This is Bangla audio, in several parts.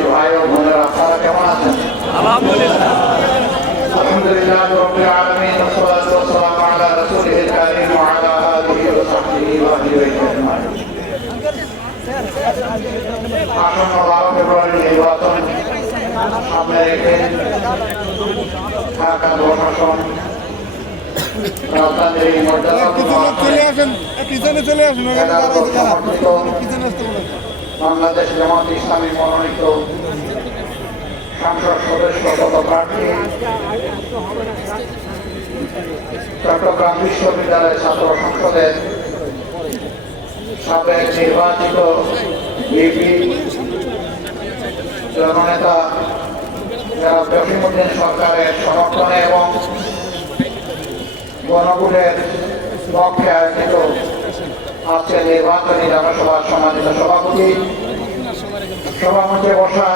প্রবাসী ভাই ও বোনেরা আপনারা কেমন আছেন? আলহামদুলিল্লাহ আলহামদুলিল্লাহ রাব্বিল আলামিন ওয়াসসালাতু ওয়াসসালামু আলা রাসূলিল কারীম ওয়া আলা আলিহি ওয়া সাহবিহি ওয়া আজমাইন। আসন্ন 12 ফেব্রুয়ারি নির্বাচন সামনে রেখে ঢাকা প্রশাসন রাজধানীর এই বাংলাদেশ জামাত ইসলামী মনোনীত সংসদ সদস্য পদপ্রার্থী চট্টগ্রাম বিশ্ববিদ্যালয় ছাত্র সংসদের সাবেক নির্বাচিত বিপি জননেতা জসিমউদ্দিন সরকারের সমর্থনে এবং গণভোটের পক্ষে আয়োজিত আজকে নির্বাচনী জনসভার সম্মানিত সভাপতি, সভামঞ্চে বসা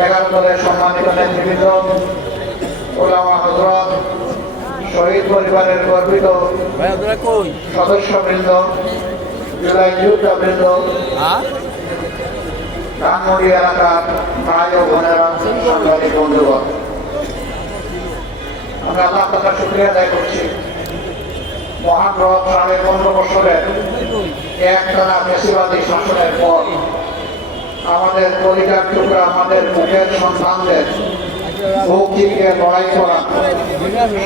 11 দলের সম্মানিত নেতৃবৃন্দ, ওলামা হযরত, শহীদ পরিবারের গর্বিত সদস্যবৃন্দ, জুলাই যোদ্ধাবৃন্দ, ধানমন্ডি এলাকার ভাই ও বোনেরা, সাংবাদিক বন্ধুগণ, আমরা আল্লাহ তাআলার শুকরিয়া আদায় করছি। মহান রব 15.5 বছরের একটানা ফ্যাসিবাদী শাসনের পর আমাদের কলিজার টুকরা, আমাদের মুখের সন্তানদের বুক চিপিয়ে লড়াই করা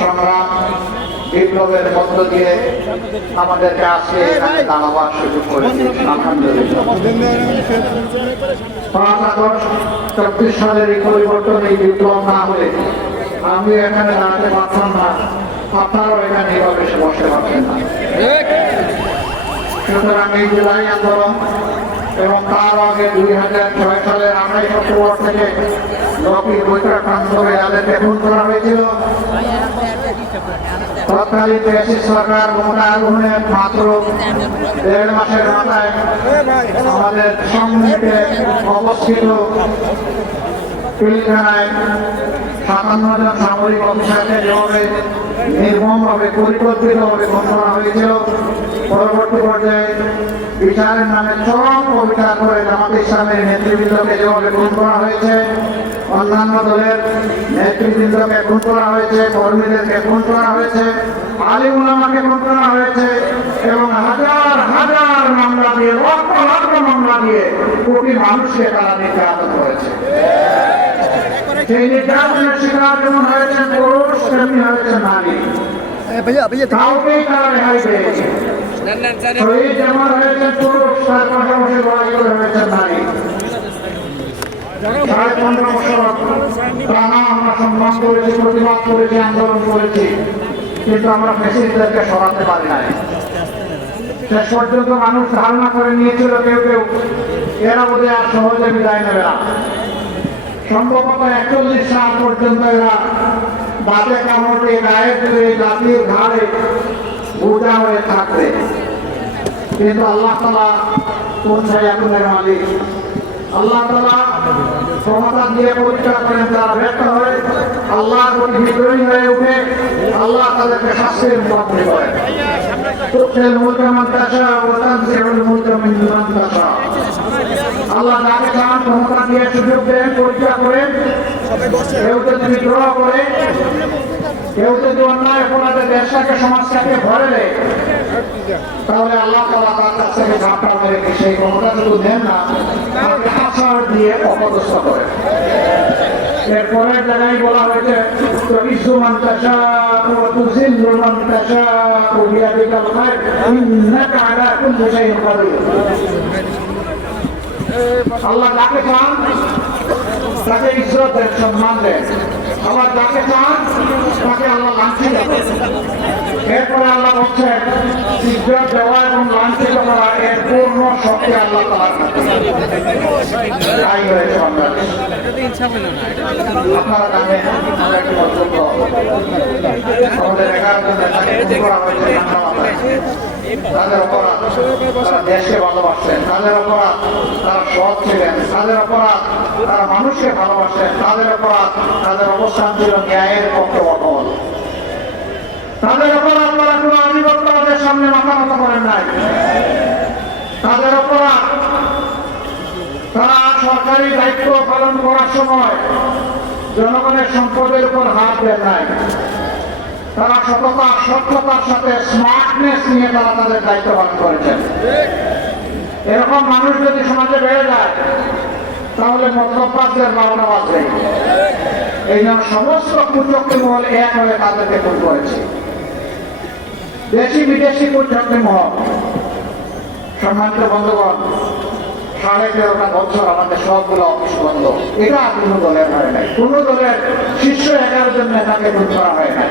সংগ্রাম বিপ্লবের মধ্য দিয়ে আমাদেরকে আজকে দাঁড়াবার সুযোগ করেছে। আলহামদুলিল্লাহ। 5 আগস্ট 24 সালের এই পরিবর্তন, এই বিপ্লব না হলে আমি এখানে দাঁড়াতে পারতাম না, আপনারাও এখানে এইভাবে বসতে পারছেন না। সুতরাং এই জুলাই আন্দোলন এবং তার আগে 2006 সালের 28 অক্টোবর থেকে লক্ষ্মীর বৈঠকান্ত হয়ে যাদেরকে খুন করা হয়েছিল, তৎকালীন ফ্যাসিস্ট সরকার ক্ষমতা আরোহণের মাত্র 1.5 মাসের মাথায় আমাদের সম্মুখে অবস্থিত পিলখানায় 57 জন সামরিক অফিসারকে যেভাবে নির্মমভাবে পরিকল্পিতভাবে খুন করা হয়েছিল, পরবর্তী পর্যায়ে বিচারের নামে চরম অবিচার করে জামাত ইসলামের নেতৃবৃন্দকে যেভাবে খুন করা হয়েছে, অন্যান্য দলের নেতৃবৃন্দকে খুন করা হয়েছে, কর্মীদেরকে খুন করা হয়েছে, আলিম উলামাকে খুন করা হয়েছে এবং হাজার হাজার মামলা দিয়ে, লক্ষ লক্ষ মামলা দিয়ে কোটি মানুষকে তারা নির্যাতন করেছে। সেই নির্যাতনের শিকার যেমন হয়েছে পুরুষ, তেমনি হয়েছে নারী, কাউকেই তারা রেহাই পেয়েছে। শহীদ যেমন হয়েছে পুরুষ, তার পাশাপাশি লড়াই করে হয়েছে নারী। 15.5 বছর টানা আমরা সম্মান করেছি, প্রতিবাদ করেছি, আন্দোলন করেছি, কিন্তু আমরা ফ্যাসিস্টদেরকে সরাতে পারি নাই। শেষ পর্যন্ত মানুষ ধারণা করে নিয়েছিল কেউ কেউ এরা বোধহয় আর সহজে বিদায় নেবে না। সম্ভবত 41 সাল পর্যন্ত এরা দাঁতে কামড়ে গায়ের ধরে জাতির ঘাড়ে বোঝা হয়ে থাকবে, কিন্তু আল্লাহ তাআলা কোন ছায়াগুনের মালিক, আল্লাহ তাআলা ক্ষমতা দিয়ে পরীক্ষা করেন, যারা ব্যর্থ হয় আল্লাহর প্রতি বিদ্রোহী হয়ে উঠে আল্লাহ তাদেরকে শাস্তির মুখোমুখি করেন। তুতিল মুলকা মান তাশা ওয়া তানজিউল মুলকা মিম্মান তাশা। আল্লাহ যাকে চান ক্ষমতা দিয়ে সুযোগ দেন, পরীক্ষা করেন। কেউ যদি বিদ্রোহ করে, কেউ যদি অন্যায় অপরাধে দেশটাকে সমাজটাকে ভরে দেয়, তাহলে আল্লাহ তাআলা তার কাছ থেকে ঝাঁপটা মেরে সেই ক্ষমতা শুধু দেন না, তাকে আছাড় দিয়ে অপদস্থ করেন। এরপরের জায়গায় বলা হয়েছে তুইজ্জু মান তাশাউ ওয়া তুযিল্লু মান তাশাউ বিয়াদিকাল খায়র ইন্নাকা আলা কুল্লি শাইইন কাদির। আল্লাহ যাকে চান তাকে ইজ্জত দেন, সম্মান দেন, আবার যাকে চান তাকে আল্লাহ লাঞ্ছিত করেন। এরপরে আল্লাহ বলছেন ইজ্জত দেওয়া এবং লাঞ্ছিত করা এর পূর্ণ শক্তি আল্লাহ তাআলার কাছে। তাই হয়েছে বাংলাদেশ। আপনারা জানেন আমরা একটি বক্তব্য আমাদের 11 জন নেতাকে করা হয়েছে ঠান্ডা মাথায়। তাদের অপরাধ তারা দেশকে ভালোবাসতেন, তাদের অপরাধ তারা সৎ ছিলেন, তাদের অপরাধ তারা মানুষকে ভালোবাসতেন, তাদের অপরাধ তাদের অবস্থান ছিল ন্যায়ের পক্ষে অটল, তাদের অপরাধ তারা কোনো আধিপত্যবাদের সামনে মাথা নত করেন নাই, তাদের অপরাধ তারা সরকারি দায়িত্ব পালন করার সময় জনগণের সম্পদের উপর হাত দেন নাই। তারা সততা সত্যতার সাথে স্মার্টনেস নিয়ে তারা তাদের দায়িত্ব পালন করেছেন। এরকম মানুষ যদি সমাজে বেড়ে যায় তাহলে মতলববাজদের 12টা বাজবে। এই জন্য সমস্ত কুচক্রী মহল এক হয়ে তাদেরকে খুন করেছে। দেশি বিদেশি কুচক্রী মহল। সম্মানিত বন্ধুগণ, 13.5 বছর আমাদের সবগুলো অফিস বন্ধ। এটা কোনো দলের হয় নাই, কোনো দলের শীর্ষ 11 জন নেতাকে খুন করা হয় নাই।